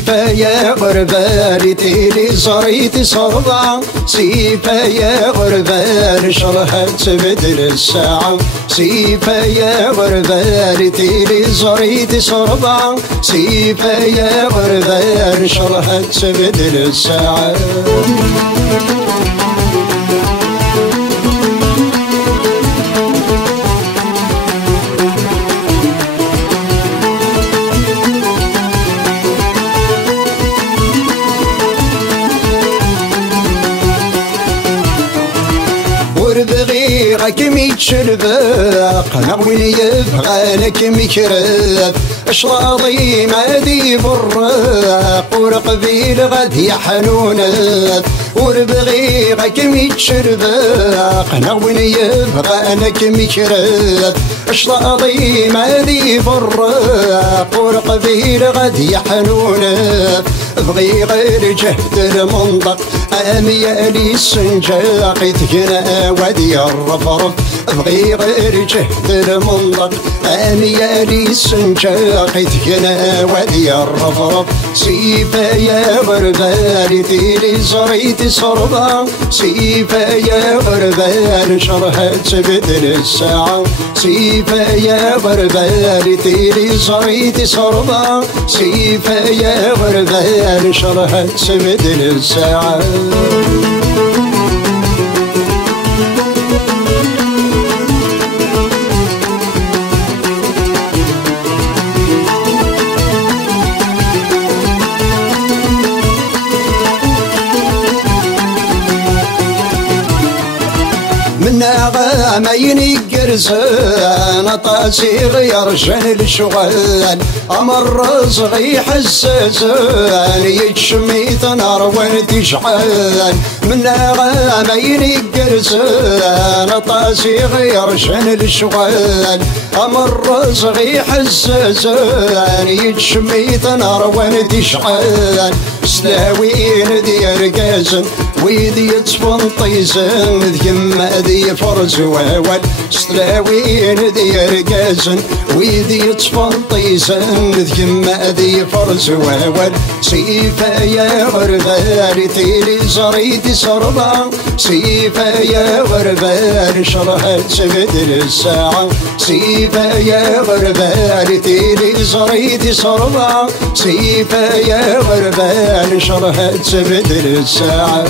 سيفا يا غربال تيلي زريتي صربا سيفا يا غربال شرها تبدل الساعة سيفا يا غربال تيلي زريتي صربا سيفا يا غربال شرها تبدل الساعة بغيرك ميتشربق نغوي يبغى لك مكرب اشراضي ما ذي براق ورقبيل غد يحنونك وربغيرك ميتشربق نغوي يبغى لك مكرب اشراضي ما ذي براق ورقبيل غد يحنونك بغي غير جهد المنطق اميالي السنجاق تقنا ودي الرفرف بغي غير جهد المنطق اميالي السنجاق تقنا ودي الرفرف سيفا يا غربال تيلي زريتي صربا سيفا يا غربال شرها تبدل الساعة سيفا يا غربال تيلي زريتي صربا سيفا يا غربال شرها تبدل الساعة منا غامين قرزان طاسي غير شن الشغال امر صغي حساسان يتشميت نار وين تشعل منا غامين قرزان طاسي غير شن الشغال امر صغي حساسان يتشميت نار وين تشعل سلاوين دير قازن ويدي يتصفن طيزن ذيما ذي فرز وهوال سلاوين دير قازن ويدي يتصفن طيزن ذيما ذي فرز وهوال سيفا يا غربال تيلي زريتي صربا سيفا يا غربال شرها تبدل الساعة سيفا يا غربال تيلي زريتي صربا سيفا يا غربال شرها تبدل الساعة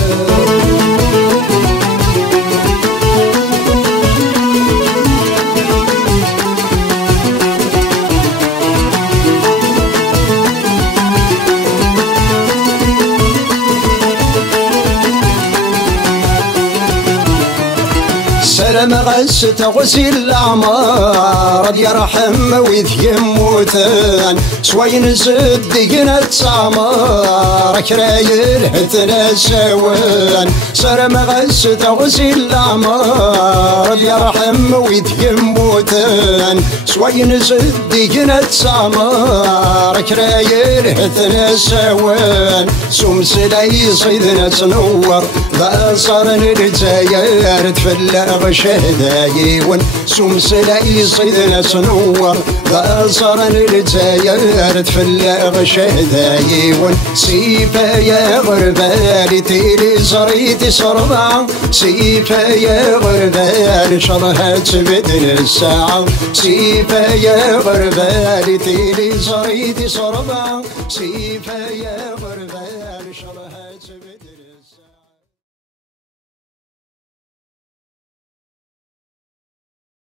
سلام غس تغسل الأعمار يرحم ويذ يموتان سوين صدقنا تسعمار كرايل هتنا سوان سلام غس تغسل الأعمار يرحم ويذ يموتان سوين صدقنا تسعمار كرايل هتنا سوان سمسلي صيدنا تنور ذا صارن الجزاير تفلغ شهدايون سمسلي صيدنا تنور ذا صارن الجزاير تفلغ شهدايون سيفا يا غربال تيلي زريتي صربا سيفا يا غربال شرها تبدل الساعة سيفا يا غربال تيلي زريتي صربا سيفا يا